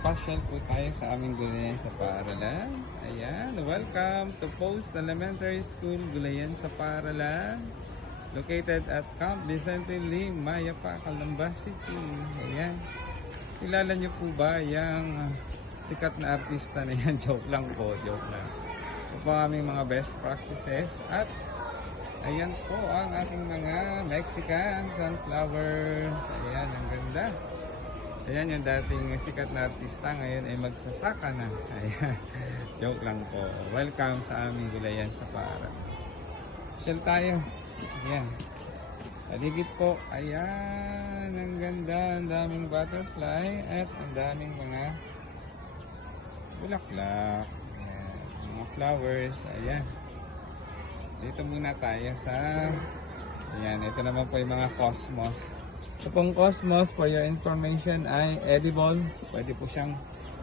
Pasyal po tayo sa aming Gulayan sa Paaralan. Ayan, welcome to Post Elementary School, Gulayan sa Paaralan. Located at Camp Vicente Lim, Mayapa, Calamba City. Ayan. Kilala niyo po ba yung sikat na artista na yan? Joke lang po, joke lang. Ito po aming mga best practices. At ayan po ang aking mga Mexican sunflowers. Ayan, ang ganda. Ayan yung dating sikat na artista, ngayon ay magsasaka na. Ayan, joke lang po. Welcome sa aming Gulayan sa Paaralan. Shell tayo. Ayan. Paligid po. Ayan, ang ganda. Ang daming butterfly at ang daming mga bulaklak. Ayan, mga flowers. Ayan. Dito muna tayo sa... Ayan, ito naman po yung mga cosmos. Ito pong cosmos, for your information, ay edible. Pwede po siyang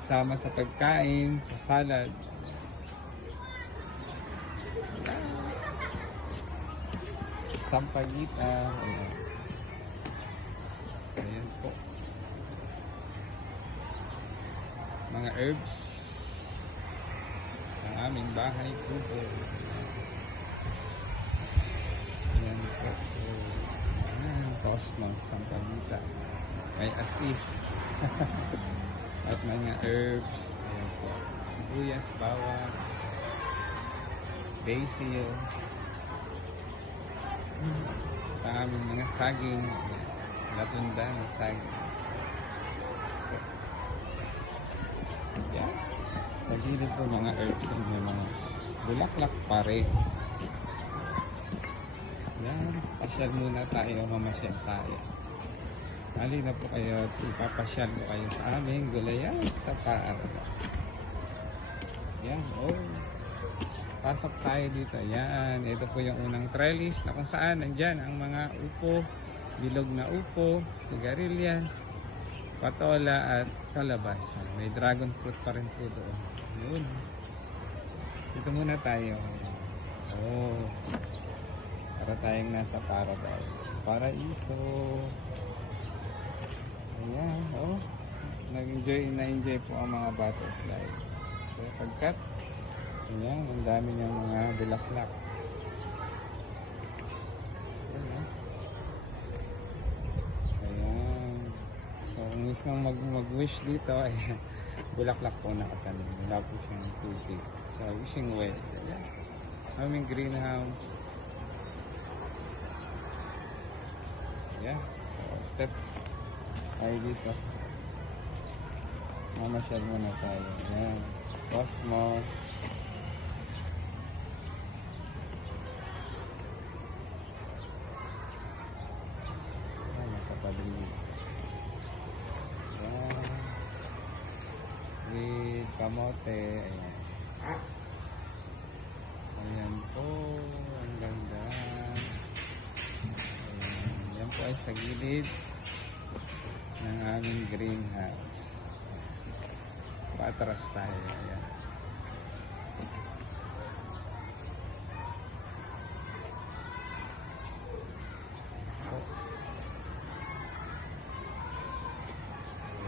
sama sa pagkain, sa salad. Sampagita. Ayan. Ayan po. Mga herbs. Ang aming bahay kubo. Ayan po. Cosmos, sampagita. May asis. At mga herbs. Ayan po. Sibuyas, bawang. Basil. Ang aming mga saging. Latunda na saging. Ayan. Nagilid po mga herbs. May mga bulaklak pa rin. Yan, pasyal muna tayo, mamasyal tayo. Hali na po kayo at ipapasyal po kayo sa aming Gulayan sa Paaralan. Yan, oh. Pasok tayo dito. Yan, ito po yung unang trellis na kung saan nandyan ang mga upo, bilog na upo, sigarilyas, patola at kalabasa. May dragon fruit pa rin po doon. Yun. Dito muna tayo. Oh. Para tayong nasa paradise. Paraiso. Ayan, oh. Na-enjoy po ang mga butterfly. So, pagkat, ayan, ang dami niyang mga bulaklak. Ayan, oh. Ayan. So, kung gusto nang mag-wish dito, ayan, bulaklak po nakatanim. Wala po siyang tubig. So, wishing well. Ayan. Aming greenhouse. Ayan. So, step tayo dito. Mamasyal muna tayo. Ayan. Cosmos. Ayan. Nasa paligid. Ayan. With kamote. Ayan. Ayan po. Ang ganda. Yan po ay sa gilid ng aming greenhouse. Patras tayo. Ayan.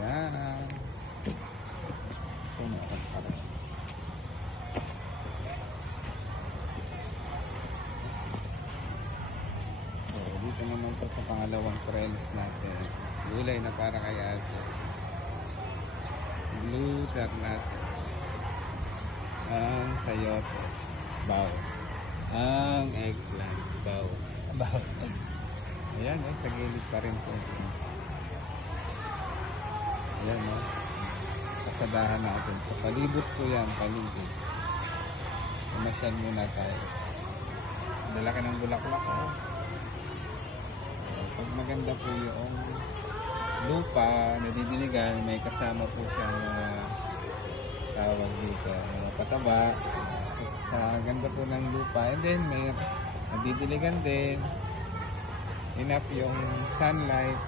Ayan. Pumakas pa rin. Dito naman po sa pangalawang trellis natin. Gulay na para kay ate. Blue ternate. Ang sayote. Bao. Ang eggplant. Bao. Bao. Ayan, sa gilid pa rin po. Ayan, kasadahan natin. So, palibot po yan, palibot. Pumasyal muna tayo. Dalaki ng bulaklak, oh. Pag maganda po yung lupa, nadidiligan, may kasama po siyang tawag dito, pataba sa ganda po ng lupa, and then may nadidiligan din, enough yung sunlight.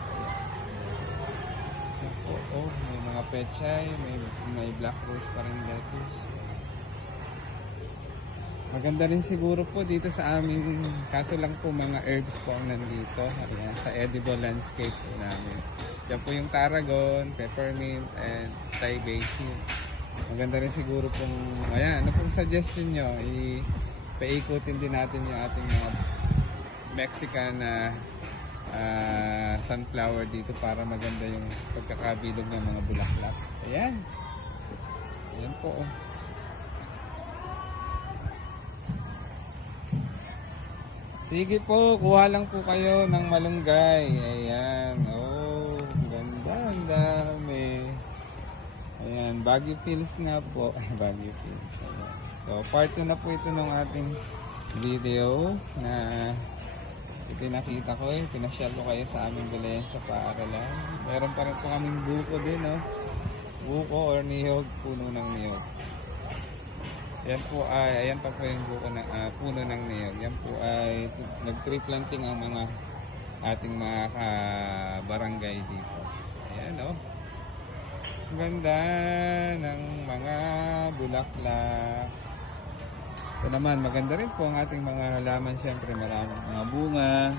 Ayan po, oh, may mga pechay, may black rose pa rin lettuce. Maganda rin siguro po dito sa amin, kaso lang po mga herbs po ang nandito. Ayan, sa edible landscape po namin. Yan po yung tarragon, peppermint, and Thai basil. Maganda rin siguro pong, ayan, ano pong suggestion nyo? Paikutin din natin yung ating mga Mexican na sunflower dito para maganda yung pagkakabilog ng mga bulaklak. Ayan. Ayan po. Oh. Sige po, kuha lang po kayo ng malunggay. Ayan. Oh, ganda. Ang dami. Ayan, Baguio Hills nga po. Baguio Hills. Ayan. So, part 2 na po ito ng ating video na pinakita ko pinasyal ko kayo sa aming gulayan sa paaralan. Meron pa rin po kaming buko din, no? Buko or niyog, puno ng niyog. Yan po ay, ayan pa po yung buko ng puno ng niyog. Yan po ay nag-tree planting ang mga ating mga barangay dito. Ayan, no? Ganda ng mga bulaklak. Ito naman, maganda rin po ang ating mga halaman. Siyempre, maraming mga bunga.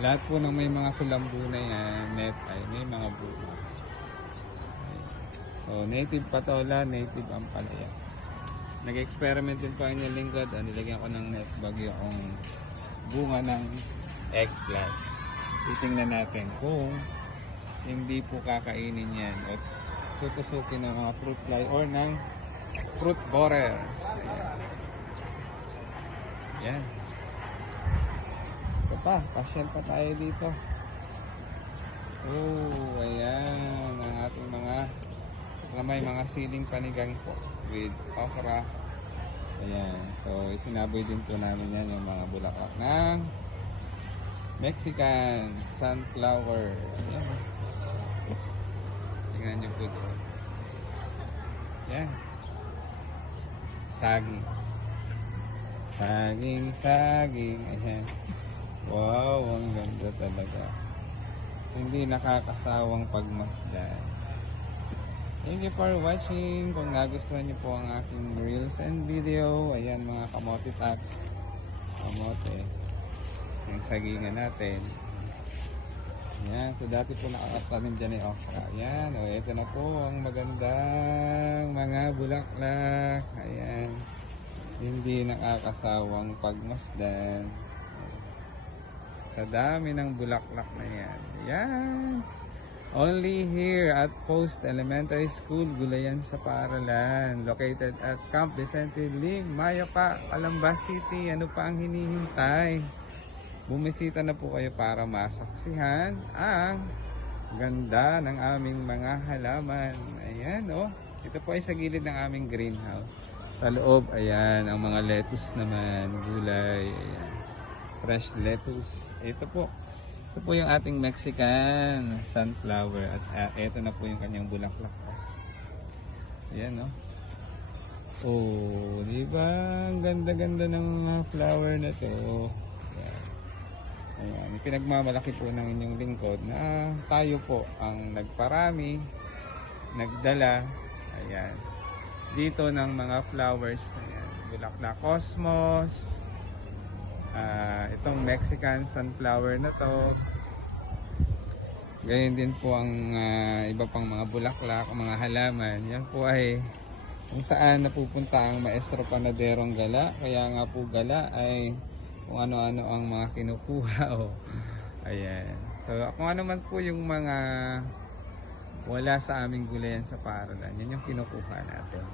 Lahat po ng may mga kulambu na yan, ay may mga bunga. So, native patola, native ampalaya. Nag-experiment din po ang inyong lingkod. Nilagyan ko ng net bag yung bunga ng eggplant. Titingnan natin kung hindi po kakainin yan o tutusukin ng mga fruit fly or ng fruit borers. Ayan. Yan. Ito pa, pasyal pa tayo dito. Oh, ayan ang ating mga may mga siling panigang po with okra. Ayan. So, isinaboy din po namin yan yung mga bulaklak ng Mexican sunflower. Ayan. Tingnan nyo po. Ayan. Saging. Saging. Ayan. Wow, ang ganda talaga. Hindi nakakasawang pagmasdan. Thank you for watching. Kung nagustuhan niyo po ang aking reels and video, ayan mga kamote tops. Kamote. Yung sagingan natin. Ayan. So dati po nakakatanim dyan yung okra. Ayan. O ito na po ang magandang mga bulaklak. Ayan. Hindi nakakasawang pagmasdan. Sa dami ng bulaklak na yan. Ayan. Only here at Post Elementary School, Gulayan sa Paaralan, located at Camp Vicente Lim, Mayapa, Calamba City. Ano pa ang hinihintay? Bumisita na po kayo para masaksihan ang ganda ng aming mga halaman. Ayan, oh. Ito po ay sa gilid ng aming greenhouse. Sa loob, ayan, ang mga lettuce naman, gulay, ayan. Fresh lettuce. Ito po yung ating Mexican sunflower at ito na po yung kanyang bulaklak. Ayan, no? Oh, di ba? Ang ganda-ganda ng mga flower na to. Ayan. Ayan. Pinagmamalaki po ng inyong lingkod na tayo po ang nagparami, nagdala, ayan, dito ng mga flowers na yan. Bulaklak cosmos, itong Mexican sunflower na to. Ganyan din po ang iba pang mga bulaklak, mga halaman. Yan po ay kung saan napupunta ang maestro panaderong gala. Kaya nga po gala ay kung ano-ano ang mga kinukuha. Ayan. So kung ano man po yung mga wala sa aming gulayan sa paaralan, yan yung kinukuha natin.